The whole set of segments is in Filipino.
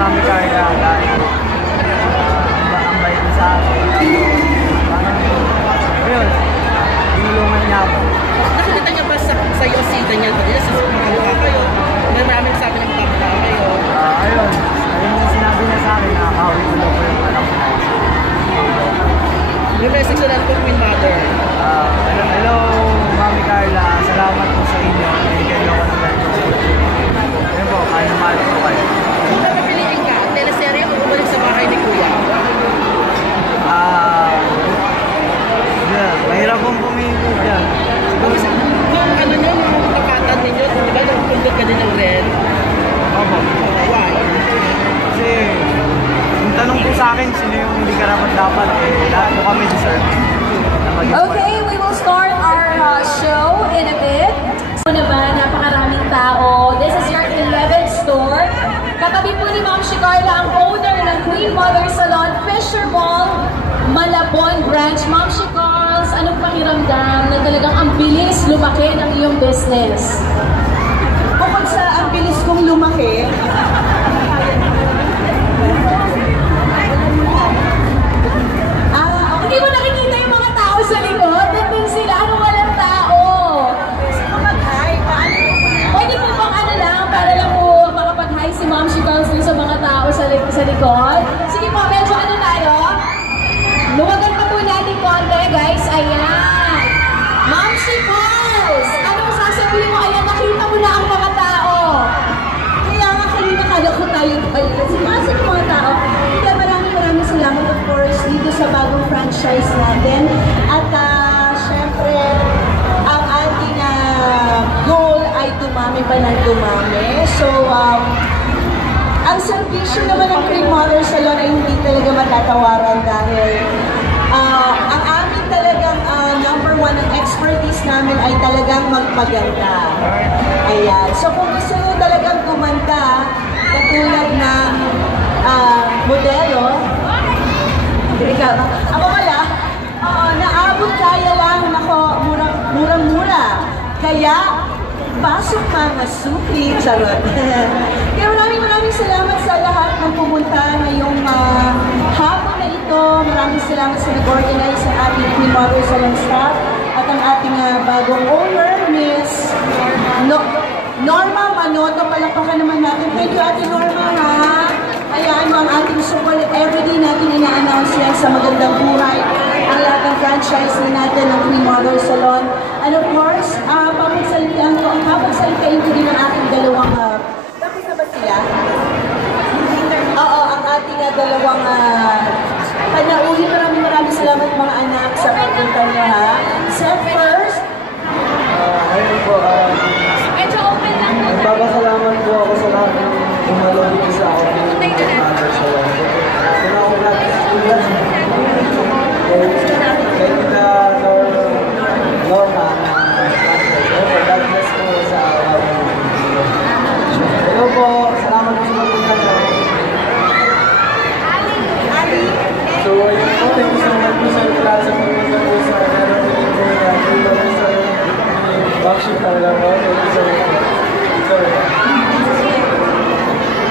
Mami Carla dahil ang bait sa akin. Ayun, tinulungan niya ako. Nakikita niya ba sa'yo si Daniel Padilla? Sa mga kayo, maraming sabi ng pagkaka kayo. Ayun yung sinabi niya sa akin, nakakawin ko lang po yung anak ko. Yung message na po, Queen Mother. Hello, Mami Carla. Salamat po sa inyo. Binigyan niyo ako ng ganito sa inyo. Ayun po, mahal po kayo. Kung napapiliin ka, teleserye o bumalik sa bahay ni Kuya? Mahirap pong pumili dyan. Nung ano nyo, nung tapatan ninyo, di ba nung pundot ka din ng red? Opo. Why? Kasi, yung tanong po sa akin, sino yung hindi karapat dapat, lahat po kami deserve. Okay, we will start our show in a bit. So naman, napakaraming tao. This is your 11th store. Katabi po ni Ma'am Shikarla, ang owner ng Queen Mother Salon, Fisher Mall, Malabon Branch. Ma'am Shikarls, anong pakiramdam na talagang ang bilis lumaki ng iyong business? Bukod sa ang bilis kong lumaki, hindi mo nakikita yung mga tao sa likod? Nandun sila, ano walang tao? mag-hi, paano mo na? Pwede po bang ano lang, para lang po makapag-hi si Ma'am Shikarls sa mga tao sa likod? Sige po, medyo ano tayo? Luwagan pa po natin konti, guys. Ayan. Ma'am Shikarls, anong sasabihin mo? Ayan, nakita mo na ang mga tao. Kaya nga kanina kala ko tayo. Kasi mga tao, kaya maraming salamat of course dito sa bagong franchise natin. At syempre, ang ating goal ay dumami pa ng dumami. So, ang servisyo naman ng Queen Mother Salon ay hindi talaga matatawaran dahil ang amin talagang number one ng expertise namin ay talagang magpaganda. Ayan. So kung gusto nyo talagang gumanda, katulad ng modelo, ako wala, naabot kaya lang, nako, murang-mura. Kaya, pasok mga suki, charot. Kaya maraming salamat sa lahat ng pumunta ngayong hapon na ito. Maraming salamat sa nag-organize ng ating Queen Mother Salon staff at ang ating bagong owner, Miss Norma Manoto. Palakpakan naman natin. Thank you, Ate Norma, ha? Ayan, ang ating support at everyday natin ina-announce yan sa magandang buhay. Ang lahat ng franchise na natin ng Queen Mother Salon. And of course, papagsalitain ko din ang ating dalawang, tapos na ba sila? Oo, ang ating dalawang panauhin. Maraming salamat mga anak sa pagpunta nyo, ha? Seth first. Ayun po, Medyo open lang po. nagpapasalamat po ako sa lahat ng umalong dito sa ako. Norma. Hello po, salamat po sa pagpunta nyo. Ali. So, ayun po, thank you so much po sa klasa pagpunta po sa meron po po na dito sa Bakshi Carla po. Thank you so much. Sorry.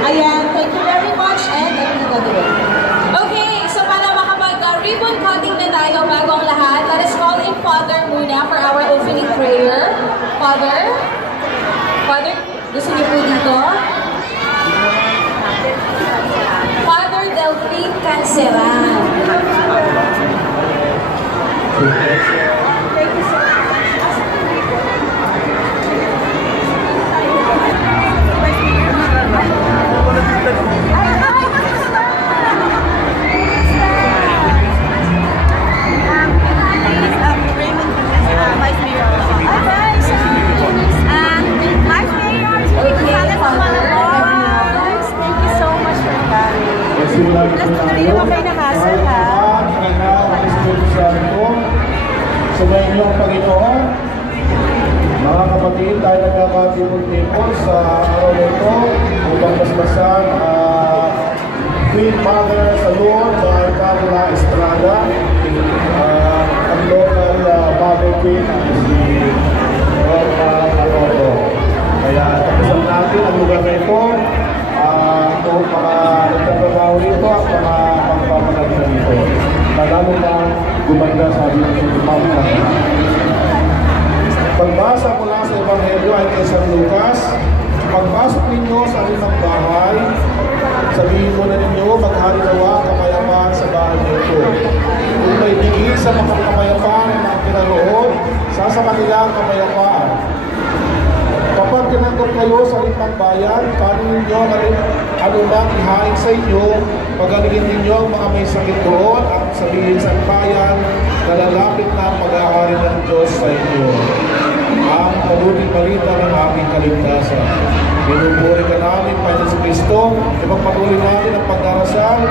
Ayan, thank you very much and Okay, so para makapag-ribbon cutting na tayo bago ang lahat, let us call in Father muna for our opening prayer. Father, gusto niyo po dito? Father Delphine Canceran. thank you so much. Sa inyong Panginoon, mga kapatid, tayo nagkakatipon-tipon sa araw na ito upang basbasan Queen Mother Salon by Carla Estrada, ang local Mother Queen si Norma Manoto. Kaya tapusan natin ang lugar na ito kung mga tao rito at mga magpapaganda rito. Lalo na gumanda sabi ng Ma'am Carla. Pagbasa mula sa Ebanghelyo ay kay San Lucas. Pagpasok ninyo sa limang bahay, sabihin mo na ninyo, maghari nawa kapayapaan sa bahay nito. Kung may bigay sa mga kapayapaan na kinaroon, sa kanila ang kapayapaan. Kapag tinanggap kayo sa limang bayan, paano ninyo anumang ihain sa inyo, pagalingin ninyo ang mga may sakit doon at sabihin sa bayan na lalapit na ang pag-aari ng Diyos sa inyo. Ang mabuting balita ng aking kaligtasan. Pinupuri ka namin, Panginoon Kristo, ipagpatuloy natin ang pagdarasal,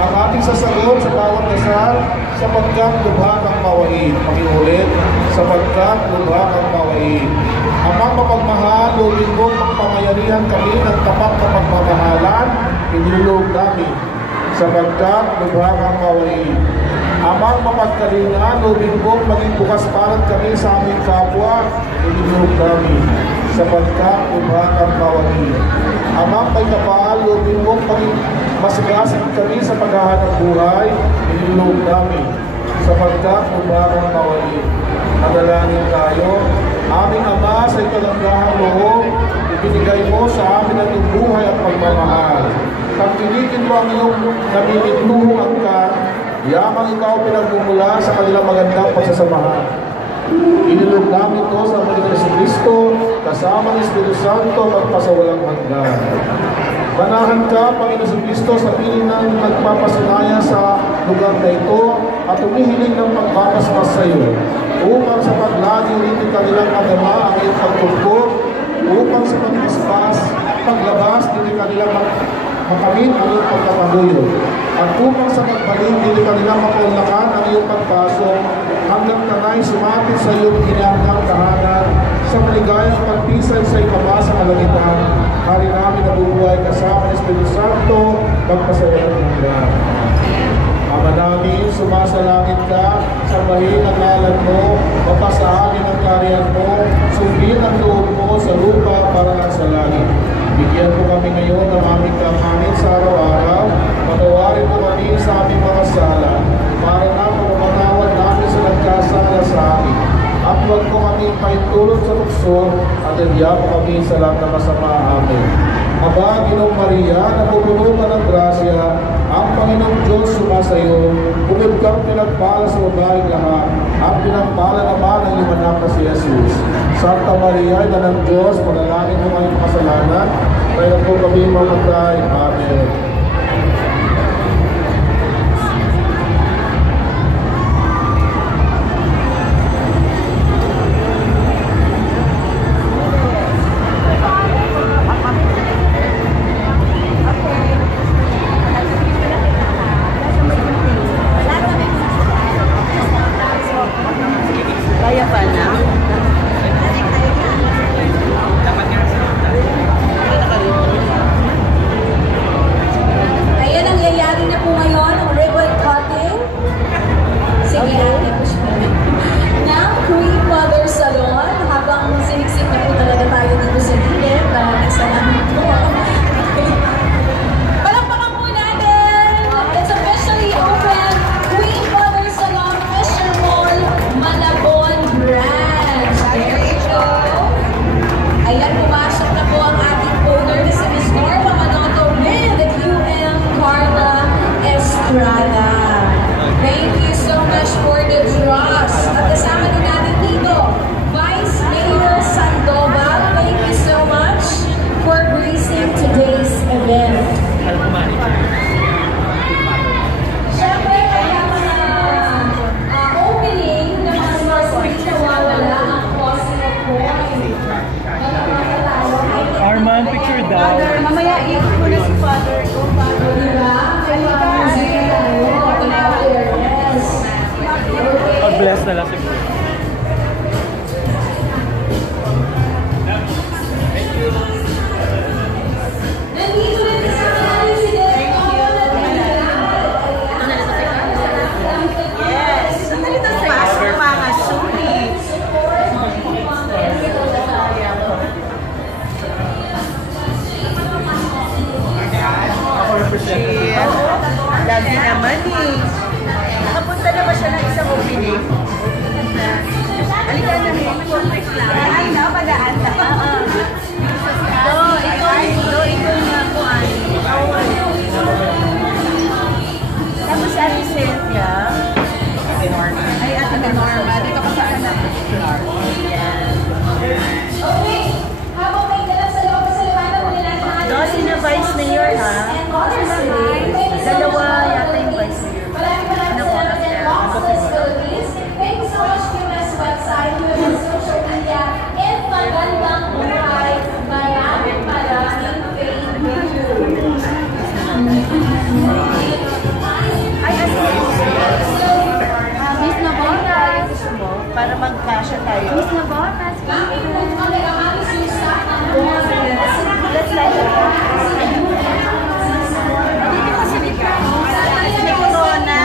ang ating sasagot sa bawat dasal, sapagkat lubha kang mawain. Pakiulit, sapagkat lubha kang mawain. Amang mapagmahal, lubin mong magpamayarihan kami ng tapat na pagmamahalan, inilog namin, sapagkat lubha kang mawain. Amang mapagkalingan, lubin mong maging bukas palad kami sa aming kapwa, inilog namin, sapagkat lubha kang mawain. Amang may kapal, lubin mong maging masigasig kami sa paghahanap buhay, inilog namin, sapagkat lubha kang mawain. Nadalangin tayo. Aming Ama, sa ikalanggahang loob, ibinigay mo sa amin ang iyong buhay at pagmamahal. Pagtilikin mo ang iyong namimintuhong angkan, yamang ikaw pinagmumula sa kanilang magandang pagsasamahan. Inilog namin ito sa Panginoon Hesus Kristo, kasama ng Espiritu Santo magpasawalang hanggan. Manahan ka, Panginoon Hesus Kristo, sa piling ng nagpapasanaya sa lugar na ito at humihiling ng pagpapasmas sa iyo, upang sa paglagi ulitin kanilang magama ang iyong pagtugtog, upang sa pagpaspas, paglabas, hindi kanilang makamit ang iyong pagkapaguyo, at upang sa pagbalik, hindi kanilang mapaulakan ang iyong pagpasok, hanggang tanay sumapit sa iyong inanggang tahanan, sa maligayang pagpisay sa ikaba sa kalangitan, hari namin nabubuhay kasama ng Espiritu Santo, magpasawalang hanggan. Ama namin, sumasalangit ka, sambahin ang ngalan mo, mapasahalin ang kariyan mo, sundin ang loob mo sa lupa para lang sa langit. Bigyan mo kami ngayon ng aming kakanin sa araw-araw, patawarin mo kami sa aming mga sala, para na mamatawad namin sa nagkasala sa amin. At huwag mo kami paintulot sa tukso, at hindi mo kami sa lahat ng masama. Amen. Aba, Ginoong Maria, napupuno ka ng grasya, ang Panginoong Diyos sumasayo, bukod kang pinagpala sa babaeng lahat, at pinagpala naman ang iyong anak na si Jesus. Santa Maria, Ina ng Diyos, panalangin mo kayong kasalanan, kaya po kami mamatay. Amen. Kaya pa na? Ayan, ang yayari na po ngayon, ang ribbon cutting. Sige, ate po siya. Ng Queen Mother Salon, habang siniksik na po talaga tayo dito sa gilid. Maraming salamat po. Palakpakan po natin! It's officially open! Queen Mother Salon, Fisher Mall, Malabon Branch. There you go. Ayan, pumasok na po ang ating owner na si Miss Norma Manoto with QM Carla Estrada. Thank you so much for the trust. At kasama din natin dito, Vice Mayor Sandoval. Thank you so much for gracing today's event. Siyempre, kaya opening ng mga stores, hindi nawawala ang costing of coin. Arman, picture daw. Mamaya, ikot ko na si Father ko. Diba? Pag-bless na lang siguro. Nandito rin kasama natin si Derek Omo na Yes! Sandali ito sa pasok mga suri. Ako represent. Grabe naman eh. Nakapunta na ba siya ng isang opening? Halika na rin. Ay, napadaan na. Ito nga po ay. Tapos si Ate Cynthia. Ay, Ate Norma. Dito ka sa anak. Okay, habang may dalang sa loob sa liwanag mo nila na Sino Vice Mayor ha? Dalawa yata yung Vice Mayor. Maraming salamat and Boxes Philippines. Thank you so much to this website, to your social media, and magandang buhay. Maraming thank you. Ay, Miss Nabota. Gusto mo? Para mag-fashion tayo. Miss Nabota. Let's light up. Dito kasi may corona.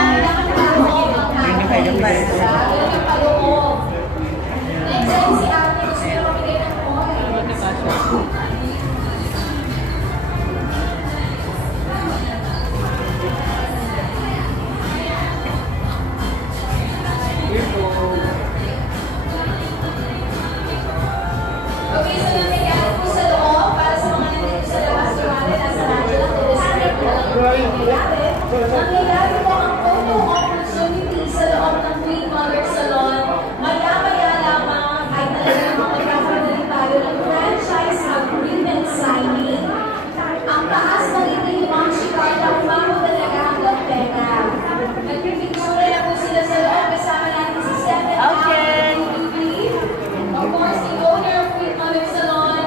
Okay, so nangyayari po sa loob para sa mga nandito sa labas ng mga nasa radyo ng teleserye po ng nangyayari po ang photo opportunity sa loob ng Queen Mother Salon. Maya-maya lamang ay talagang magkakaroon tayo ng franchise agreement signing. Ang taas ng ngiti ni Ma'am Chicarla umamo talaga hanggang pera. Nagpipicture na po sila sa loob kasama natin si Stephen. Okay. Of course, the owner of Queen Mother Salon,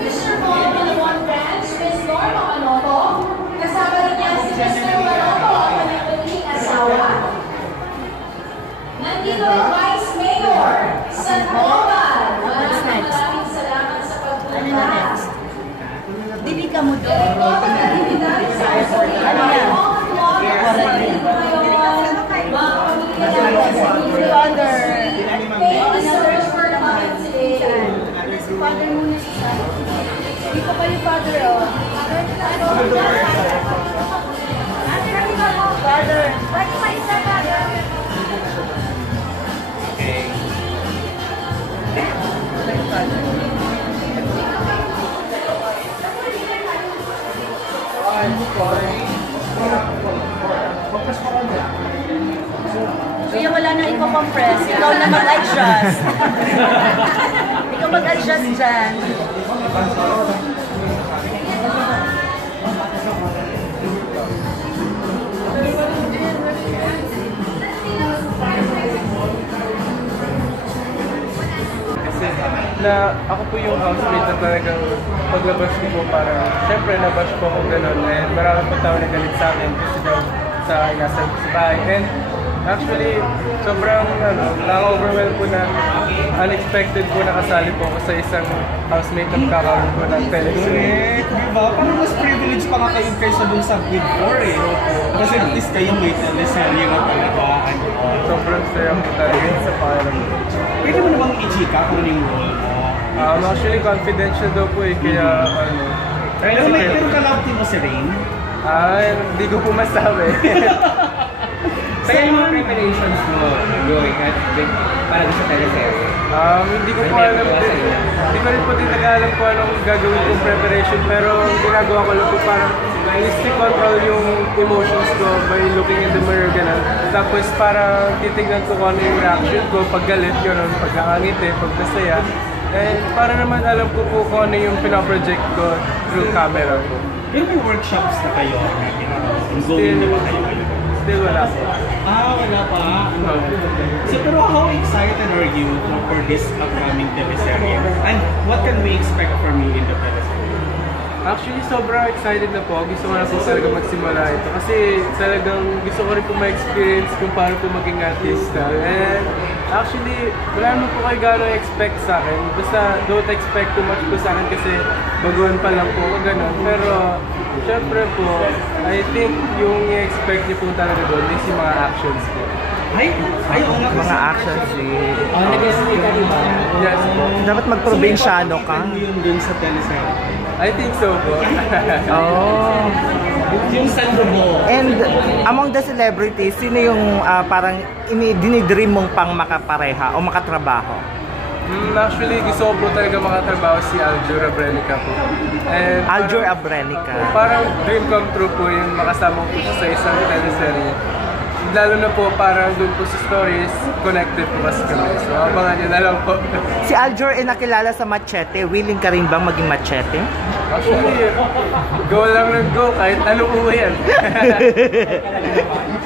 Fisher Mall Malabon Branch, Ms. Norma Manoto. Kasama rin niya si Mr. Manoto, ang kanyang magiging asawa. Nandito ang Vice Mayor, Sandoval. Maraming salamat sa pagpunta. Dili ka mo doon. Father muna siya. Dito pa yung father, oh. Father. Bakit pa isa, Father? Kuya, wala na i-compress. Ikaw na mag-adjust. Ikaw mag-adjust dyan. Na ako po yung housemate na talagang paglabas ko po parang syempre nabash po ako gano'n and marami po tao na galit sa akin kasi daw sa nasa bahay and actually sobrang na-overwhelm po na unexpected po nakasali po ako sa isang housemate na magkakaroon po ng teleserye. Diba? Parang mas privilege pa nga kayo kaysa dun sa Big 4 eh. Kasi at least kayo may teleserye na talaga. Sobrang saya po talaga sa pakiramdam. Pwede mo namang i-chika kung ano yung role mo? Actually confidential daw po eh kaya Pero ka-love team mo si Rain? hindi ko po masabi. Kaya yung mga preparations mo going at para sa teleserye? Hindi ko po alam din. Hindi ko rin po din nag-alam kung anong gagawin kong preparation pero ang ginagawa ko lang po parang to control yung emotions ko by looking in the mirror gano'n. Tapos parang titignan ko kung ano yung reaction ko pag galit gano'n, pag nakangiti, pag masaya. And para naman alam ko po kung ano yung pinaproject ko through camera ko. Pero may workshops na kayo na ongoing na ba kayo ngayon? Still wala po. Wala pa. So pero how excited are you for this upcoming teleserye? And what can we expect from you in the teleserye? Actually, sobrang excited na po. Gusto ko na po talaga magsimula ito. Kasi talagang gusto ko rin po ma-experience kung paano po maging artista. And actually, wala naman po kayo gano'ng expect sa akin. Basta don't expect too much po sa akin kasi baguhan pa lang po ako gano'n. Pero syempre po, I think yung i-expect niyo po talaga doon is yung mga actions ko. Ay, Mga actions eh. Nag-guest ka diba? Yes po. Dapat mag-probinsyano ka. Ano yun dun sa teleserye? I think so po. Oh. Yung sando mo. And among the celebrities, sino yung parang dinidream mong pang makapareha o makatrabaho? Actually, gusto ko po talaga makatrabaho si Aljur Abrenica po. And Aljur parang- Abrenica. Parang dream come true po yung makasama ko po siya sa isang teleserye. Lalo na po parang doon po sa stories, connected po kasi kami. So abangan niyo na lang po. Si Aljur ay nakilala sa Machete. Willing ka rin bang maging Machete? Actually, go lang ng go kahit anong uwi yan.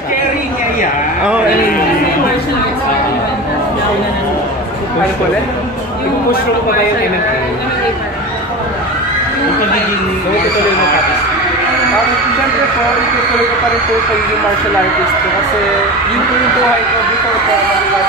Scary niya yan. Oh, Ano po ulit? Push mo pa ba yung MMA? Yung pagiging Ituloy mo tapos. Siyempre po, itutuloy ko pa rin po yung pagiging martial artist ko kasi yun po yung buhay ko before po ako mag